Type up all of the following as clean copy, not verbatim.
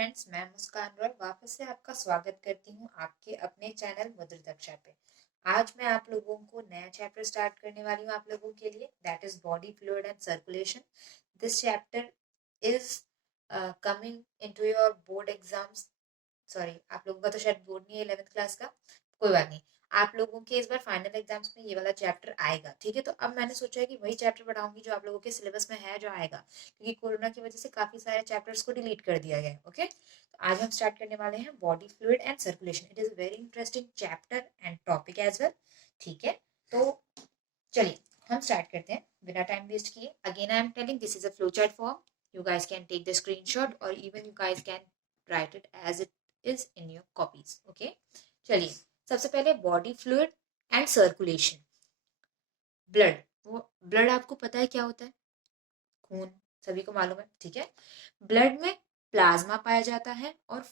Friends, मैं मुस्कान रॉय वापस से आपका स्वागत करती हूँ आपके अपने चैनल मुद्र दक्षा पे। आज मैं आप लोगों को नया चैप्टर स्टार्ट करने वाली हूँ आप लोगों के लिए, that is body fluid and circulation. This chapter is coming into your board exams. Sorry, आप लोगों का तो शायद बोर्ड नहीं है 11th क्लास का, कोई बात नहीं। आप लोगों के इस बार फाइनल एग्जाम्स में ये वाला चैप्टर आएगा, ठीक है। तो अब मैंने सोचा है कि वही चैप्टर पढ़ाऊंगी जो आप लोगों के सिलेबस में है, जो आएगा, क्योंकि कोरोना की वजह से काफी सारे चैप्टर्स को डिलीट कर दिया गया है। ओके, तो आज हम स्टार्ट करने वाले हैं body fluid and circulation. It is very interesting chapter and topic as well, ठीक है। तो चलिए हम स्टार्ट करते हैं बिना टाइम वेस्ट किए। Again I am telling, this is a flow chart form. You guys can take the screenshot और even you guys can write it as it is in your copies. Okay, चलिए सबसे पहले body fluid and circulation. Blood, वो blood आपको पता है क्या होता है? खून, सभी को मालूम है, ठीक है। ब्लड में प्लाज्मा पाया जाता है और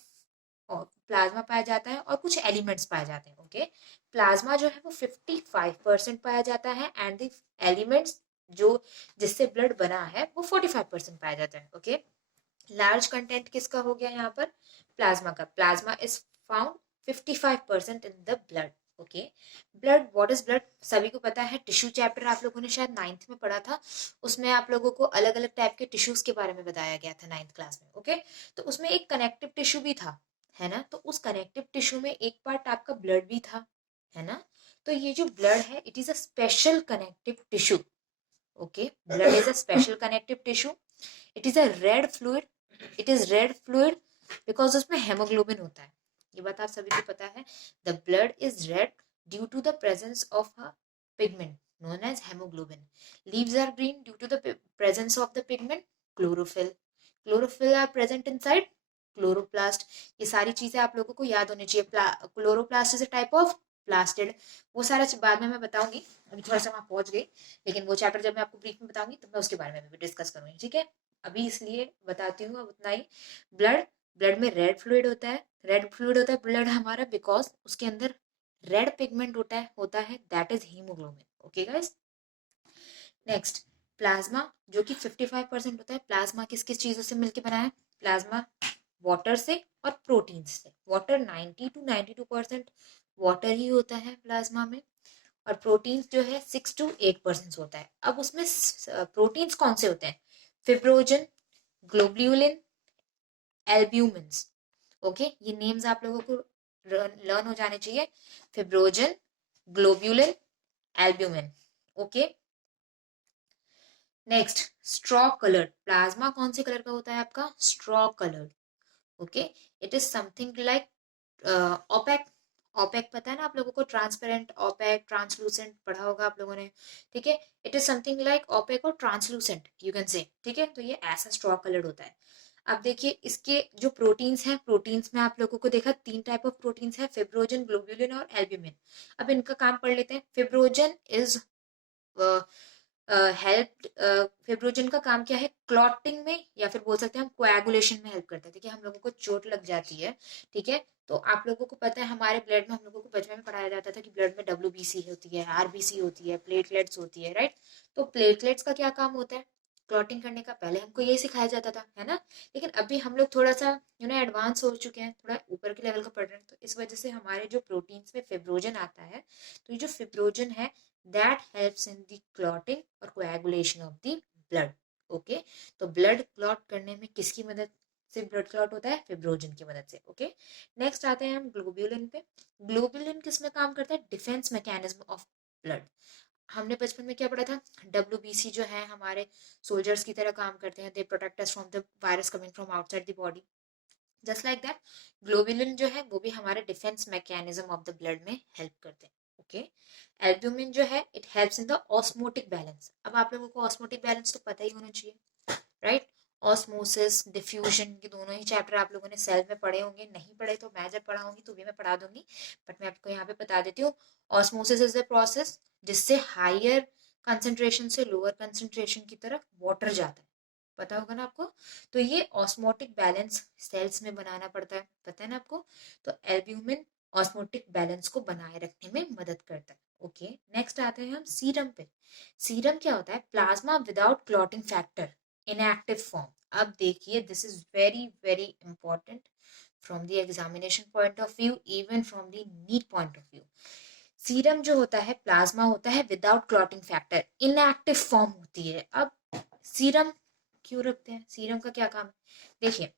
प्लाज्मा पाया जाता है और कुछ एलिमेंट्स पाए जाते हैं। ओके, प्लाज्मा जो है वो 55% पाया जाता है एंड द एलिमेंट्स जो जिससे ब्लड बना है वो 45% पाया जाता है। ओके, लार्ज कंटेंट किसका हो गया यहाँ पर? प्लाज्मा का। Plasma is found 55% in the blood. Okay, blood, what is blood? सभी को पता है, टिश्यू चैप्टर आप लोगों ने शायद 9th में पढ़ा था। उसमें आप लोगों को अलग अलग टाइप के टिश्यूज के बारे में बताया गया था 9th क्लास में। ओके, तो उसमें एक कनेक्टिव टिश्यू भी था, है ना। तो उस कनेक्टिव टिश्यू में एक पार्ट आपका ब्लड भी था, है ना। तो ये जो ब्लड है, it is a special connective tissue. Okay, blood is a special connective tissue. It is a red fluid. It is red fluid because उसमें हेमोग्लोबिन होता है। ये बात आप सभी को पता है। The blood is red due to the presence of a pigment known as hemoglobin. Leaves are green due to the presence of the pigment chlorophyll. Chlorophyll are present inside chloroplast. ये सारी चीजें आप लोगों को याद होनी चाहिए। Chloroplast is a type of plastid. वो सारा बाद में मैं बताऊंगी, अभी थोड़ा सा वहां पहुंच गई, लेकिन वो चैप्टर जब मैं आपको ब्रीफ में बताऊंगी तब मैं उसके बारे में भी डिस्कस करूंगी, ठीक है। अभी इसलिए बताती हूँ अब उतना ही। ब्लड, ब्लड में रेड फ्लूइड होता है। रेड फ्लूइड होता है ब्लड हमारा बिकॉज उसके अंदर रेड पिगमेंट होता है that is haemoglobin. Okay guys, next plasma, जो कि 55% होता है। प्लाज्मा किस किस चीजों से मिलकर बना है? प्लाज्मा वाटर से और प्रोटीन से। वाटर 90 to 92% वाटर ही होता है प्लाज्मा में, और प्रोटीन्स जो है 6 to 8% होता है। अब उसमें प्रोटीन्स कौन से होते हैं? Fibrinogen, globulin, albumins. ओके, ये नेम्स आप लोगों को लर्न हो जाने चाहिए। Fibrinogen, globulin, albumin. Okay, next straw coloured. Plasma कौन से कलर का होता है आपका? Straw coloured. Okay, it is something like opaque. Opaque पता है ना आप लोगों को? ट्रांसपेरेंट, ओपेक, ट्रांसलूसेंट पढ़ा होगा आप लोगों ने, ठीक है। It is something like opaque और ट्रांसलूसेंट, यू कैन से, ठीक है। तो ये ऐसा स्ट्रॉ कलर्ड होता है। अब देखिए इसके जो प्रोटीन्स हैं, प्रोटीन्स में आप लोगों को देखा 3 टाइप ऑफ प्रोटीन्स है, फिब्रोजन, ग्लोब्यूलिन और एल्ब्यूमिन। अब इनका काम पढ़ लेते हैं। फिब्रोजन इज हेल्प, फिब्रोजन का काम क्या है? क्लॉटिंग में, या फिर बोल सकते हैं हम कोएगुलेशन में हेल्प करता है। देखिए हम लोगों को चोट लग जाती है, ठीक है, तो आप लोगों को पता है हमारे ब्लड में, हम लोगों को बचपन में पढ़ाया जाता था कि ब्लड में WBC होती है, RBC होती है, प्लेटलेट्स होती है, राइट। तो प्लेटलेट्स का क्या काम होता है? क्लॉटिंग करने का। पहले हमको यही सिखाया जाता था, है ना। लेकिन अभी हम लोग थोड़ा सा एडवांस हो चुके हैं, थोड़ा ऊपर के लेवल का पढ़ रहे हैं, तो इस वजह से हमारे जो प्रोटीन्स में फिब्रोजन आता है, तो ये जो फिब्रोजन है that helps in the clotting और coagulation of the blood. Okay, तो ब्लड क्लॉट करने में किसकी मदद से ब्लड क्लॉट होता है? फिब्रोजन की मदद से। ओके, नेक्स्ट आते हैं हम ग्लोब्यूलिन पे। ग्लोब्यूलिन किस में काम करता है? Defence mechanism of blood. हमने बचपन में क्या पढ़ा था? WBC जो है हमारे सोल्जर्स की तरह काम करते हैं। They protect us from the virus coming from outside the body. Just like that, globulin जो है वो भी हमारे defence mechanism of the blood में हेल्प करते हैं। ओके, एल्ब्यूमिन जो है it helps in the osmotic balance. अब आप लोगों को ऑस्मोटिक बैलेंस तो पता ही होना चाहिए, राइट। ऑस्मोसिस, डिफ्यूजन, के दोनों ही चैप्टर आप लोगों ने सेल में पढ़े होंगे। नहीं पढ़े तो मैं जब पढ़ाऊंगी तो भी मैं पढ़ा दूंगी, बट मैं आपको यहाँ पे बता देती हूँ। ऑस्मोसिस इज द प्रोसेस जिससे हायर कंसेंट्रेशन से लोअर कंसेंट्रेशन की तरफ वाटर जाता है, पता होगा ना आपको। तो ये ऑस्मोटिक बैलेंस सेल्स में बनाना पड़ता है, पता है ना आपको। तो एल्ब्यूमिन ऑस्मोटिक बैलेंस को बनाए रखने में मदद करता है। ओके, नेक्स्ट आते हैं हम सीरम पे। सीरम क्या होता है? Plasma without clotting factor, inactive form. अब देखिए, this is very very important from the examination point of view, even from the NEET point of view. Serum जो होता है, प्लाज्मा होता है without clotting factor, inactive form होती है। अब सीरम क्यों रखते हैं, सीरम का क्या काम है? देखिए,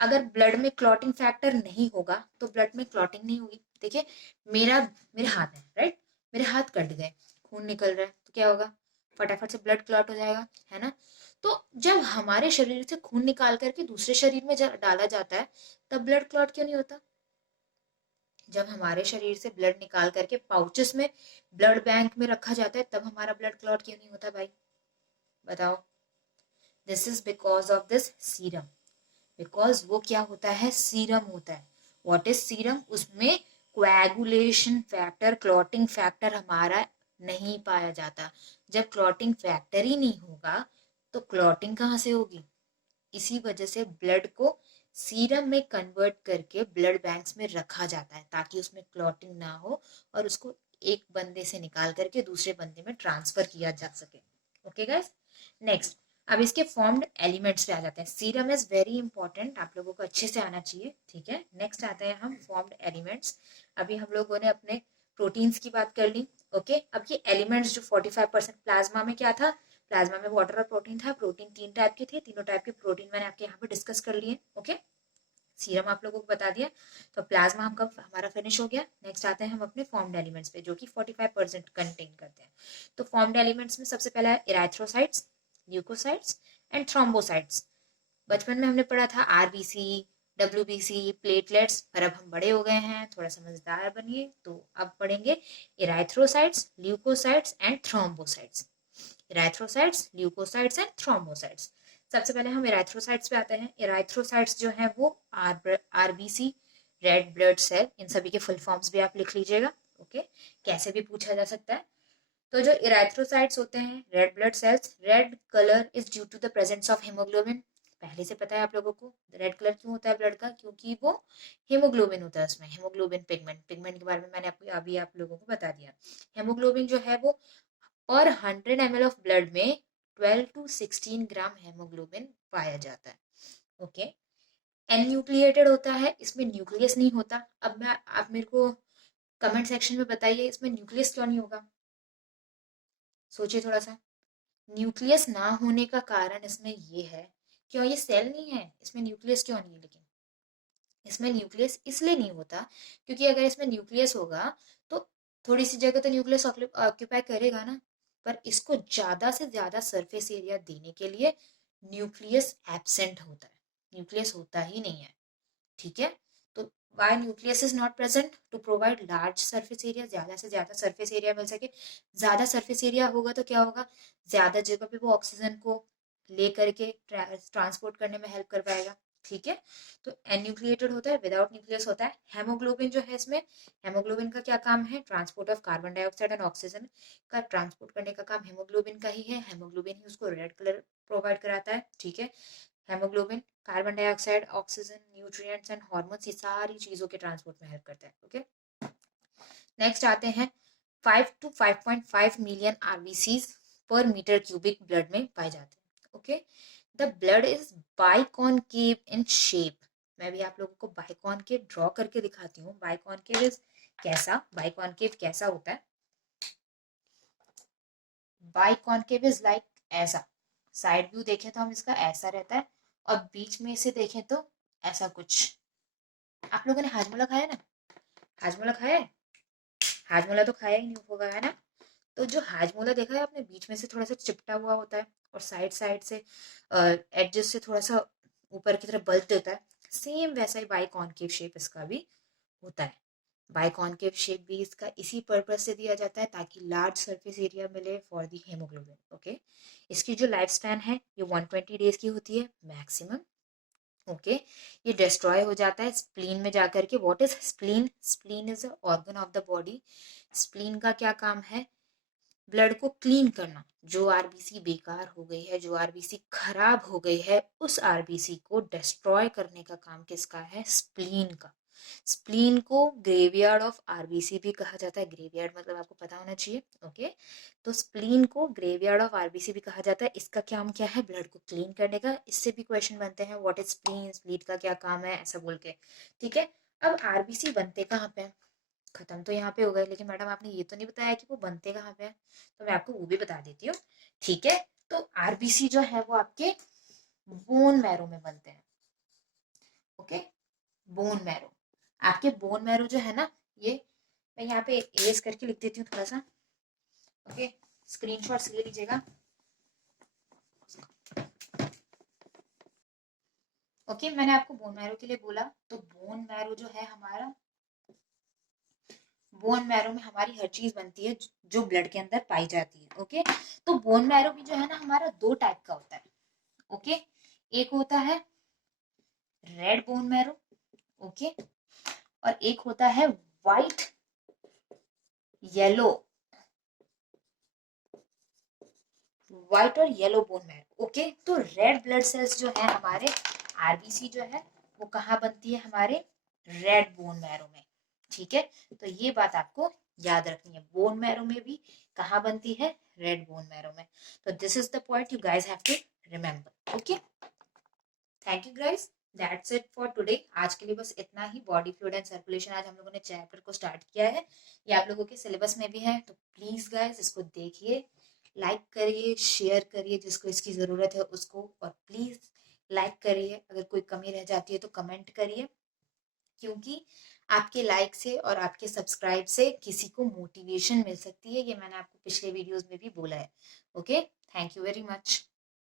अगर ब्लड में क्लॉटिंग फैक्टर नहीं होगा तो ब्लड में क्लॉटिंग नहीं होगी। देखिए, मेरे हाथ है, राइट, मेरे हाथ कट गए, खून निकल रहा है, तो क्या होगा? फटाफट से ब्लड क्लॉट हो जाएगा, है ना? तो जब हमारे शरीर से खून निकाल करके दूसरे शरीर में डाला जाता है, तब ब्लड क्लॉट क्यों नहीं होता? जब हमारे शरीर से ब्लड निकाल करके पाउचेस में ब्लड बैंक में रखा जाता है, तब हमारा ब्लड क्लॉट क्यों नहीं होता भाई? बताओ। This is because of this serum. Because वो क्या होता है? सीरम होता है। What is serum? उसमें कोएगुलेशन फैक्टर, क्लॉटिंग फैक्टर हमारा नहीं पाया जाता। जब क्लॉटिंग फैक्टर ही नहीं होगा तो क्लॉटिंग कहाँ से होगी? इसी वजह से ब्लड को सीरम में कन्वर्ट करके ब्लड बैंक्स में रखा जाता है, ताकि उसमें क्लॉटिंग ना हो और उसको एक बंदे से निकाल करके दूसरे बंदे में ट्रांसफर किया जा सके। ओके गाइस, नेक्स्ट, अब इसके फॉर्म्ड एलिमेंट्स पे आ जाते हैं। सीरम इज वेरी इंपॉर्टेंट, आप लोगों को अच्छे से आना चाहिए, ठीक है। नेक्स्ट आते हैं हम फॉर्म्ड एलिमेंट्स। अभी हम लोगों ने अपने प्रोटीन्स की बात कर ली, ओके। अब ये एलिमेंट्स जो 45% प्लाज्मा में क्या था? प्लाज्मा में वाटर और प्रोटीन था। प्रोटीन 3 टाइप के थे, तीनों टाइप के प्रोटीन मैंने आपके यहाँ पे डिस्कस कर लिए, ओके। सीरम आप लोगों को बता दिया, तो प्लाज्मा हमारा फिनिश हो गया। नेक्स्ट आते हैं हम अपने फॉर्म्ड एलिमेंट्स पे, जो कि 45% कंटेन करते हैं। तो फॉर्म्ड एलिमेंट्स में सबसे पहला है इराइथ्रोसाइट्स, ल्यूकोसाइट्स एंड थ्रोम्बोसाइट्स। बचपन में हमने पढ़ा था आरबीसी, डब्ल्यूबीसी, प्लेटलेट्स, पर अब हम बड़े हो गए हैं, थोड़ा समझदार बनिए, तो अब पढ़ेंगे erythrocytes, leucocytes and thrombocytes. Erythrocytes, leucocytes and thrombocytes. सबसे पहले हम इराइथ्रोसाइट्स पे आते हैं। इराइथ्रोसाइट्स जो है वो आरबीसी, रेड ब्लड सेल, इन सभी के फुल फॉर्म्स भी आप लिख लीजिएगा, ओके। कैसे भी पूछा जा सकता है। तो जो इराइथ्रोसाइट्स होते हैं, red blood cells, red colour is due to the presence of haemoglobin. पहले से पता है आप लोगों को रेड कलर क्यों होता है ब्लड का? क्योंकि वो हीमोग्लोबिन होता है उसमें, हीमोग्लोबिन पिगमेंट। पिगमेंट के बारे में मैंने अभी आप लोगों को बता दिया। हीमोग्लोबिन जो है वो पर 100 ml ऑफ ब्लड में 12 to 16 ग्राम हेमोग्लोबिन पाया जाता है, ओके। एन्यूक्लिएटेड होता है, इसमें न्यूक्लियस नहीं होता। अब मैं आप मेरे को कमेंट सेक्शन में बताइए, इसमें न्यूक्लियस क्यों नहीं होगा? सोचिए थोड़ा सा। न्यूक्लियस ना होने का कारण इसमें ये है, क्यों? ये सेल नहीं है, इसमें न्यूक्लियस क्यों नहीं है? लेकिन इसमें न्यूक्लियस इसलिए नहीं होता क्योंकि अगर इसमें न्यूक्लियस होगा तो थोड़ी सी जगह तो न्यूक्लियस ऑक्यूपाई करेगा ना, पर इसको ज्यादा से ज्यादा सरफेस एरिया देने के लिए न्यूक्लियस एब्सेंट होता है, न्यूक्लियस होता ही नहीं है, ठीक है। तो why nucleus is not present? To provide large surface area, ज्यादा से ज्यादा सरफेस एरिया मिल सके। ज्यादा सरफेस एरिया होगा तो क्या होगा? ज्यादा जगह पे वो ऑक्सीजन को ले करके ट्रांसपोर्ट करने में हेल्प कर पाएगा, ठीक है। तो एन्यूक्लिएटेड होता है, विदाउट न्यूक्लियस होता है। हेमोग्लोबिन जो है इसमें, हेमोग्लोबिन का क्या काम है? Transport of carbon dioxide and oxygen का ट्रांसपोर्ट करने का काम हेमोग्लोबिन का ही है। हेमोग्लोबिन ही उसको रेड कलर प्रोवाइड कराता है, ठीक है। Haemoglobin carbon dioxide, oxygen, nutrients and hormones, ये सारी चीजों के ट्रांसपोर्ट में हेल्प करता है, ओके। नेक्स्ट आते हैं 5 to 5.5 मिलियन आरबीसी पर मीटर क्यूबिक ब्लड में पाए जाते हैं, okay. The blood is biconcave in shape. मैं भी आप लोगों को बाइकॉनकेव ड्रॉ करके दिखाती हूँ। बाइकॉनकेव इज कैसा? बाइकॉनकेव कैसा होता है? बाइकॉनकेव इज लाइक ऐसा। साइड व्यू देखें तो हम इसका ऐसा रहता है, और बीच में से देखें तो ऐसा कुछ। आप लोगों ने हाजमोला खाया ना? हाजमोला खाया है? हाजमोला तो खाया ही नहीं होगा, है ना? तो जो हाजमोला देखा है आपने, बीच में से थोड़ा सा चिपटा हुआ होता है और साइड साइड से एडजस्ट से थोड़ा सा ऊपर की तरफ बल्ज देता है, सेम वैसा ही बाइकॉनकेव शेप इसका भी होता है। बाइकॉनकेव शेप भी इसका इसी पर्पज से दिया जाता है ताकि लार्ज सरफेस एरिया मिले फॉर दी हेमोग्लोबिन, ओके। इसकी जो लाइफ स्पैन है ये 120 डेज की होती है मैक्सिमम, ओके। ये डिस्ट्रॉय हो जाता है स्प्लीन में जाकर के। What is spleen? Spleen is a organ of the body. Spleen का क्या काम है? ब्लड को क्लीन करना, जो आरबीसी बेकार हो गई है, जो आरबीसी खराब हो गई है, उस आरबीसी को डिस्ट्रॉय करने का काम किसका है? स्प्लीन का। स्प्लीन को ग्रेवयार्ड ऑफ आरबीसी भी कहा जाता है। ग्रेवयार्ड मतलब आपको पता होना चाहिए, ओके। तो स्प्लीन को ग्रेवयार्ड ऑफ आरबीसी भी कहा जाता है। इसका काम क्या है? ब्लड को क्लीन करने का। इससे भी क्वेश्चन बनते हैं, व्हाट इज स्प्लीन, स्प्लीन का क्या काम है, ऐसा बोल के, ठीक है। अब आरबीसी बनते कहाँ पे हैं? खत्म तो यहाँ पे हो गए, लेकिन मैडम आपने ये तो नहीं बताया कि वो बनते कहाँ पे हैं, तो मैं आपको वो भी बता देती हूँ, ठीक है। तो आरबीसी जो है वो आपके बोन मैरो में बनते हैं, ओके। बोन मैरो, आपके बोन मैरो जो है ना, ये मैं यहाँ पे एज करके लिख देती हूँ थोड़ा सा, ओके। स्क्रीनशॉट्स ले लीजिएगा, ओके। मैंने आपको बोन मैरो के लिए बोला, तो बोन मैरो जो है हमारा, बोन मैरो में हमारी हर चीज बनती है जो ब्लड के अंदर पाई जाती है, ओके। तो बोन मैरो भी जो है ना हमारा दो टाइप का होता है, ओके। एक होता है रेड बोन मैरो, ओके, और एक होता है व्हाइट येलो, व्हाइट और येलो बोन मैरो, ओके। तो रेड ब्लड सेल्स जो है हमारे, आरबीसी जो है वो कहाँ बनती है? हमारे रेड बोन मैरो में, ठीक है। तो ये बात आपको याद रखनी है, बोन मैरो में भी कहाँ बनती है? रेड बोन मैरो में। तो this is the point you guys have to remember, okay. Thank you guys, that's it for today. आज के लिए बस इतना ही। बॉडी फ्लूइड एंड सर्कुलेशन आज हम लोगों ने चैप्टर को स्टार्ट किया है, ये आप लोगों के सिलेबस में भी है, तो प्लीज गाइस इसको देखिए, लाइक करिए, शेयर करिए, जिसको इसकी जरूरत है उसको, और प्लीज लाइक करिए। अगर कोई कमी रह जाती है तो कमेंट करिए, क्योंकि आपके लाइक से और आपके सब्सक्राइब से किसी को मोटिवेशन मिल सकती है। ये मैंने आपको पिछले वीडियोस में भी बोला है, okay. Thank you very much.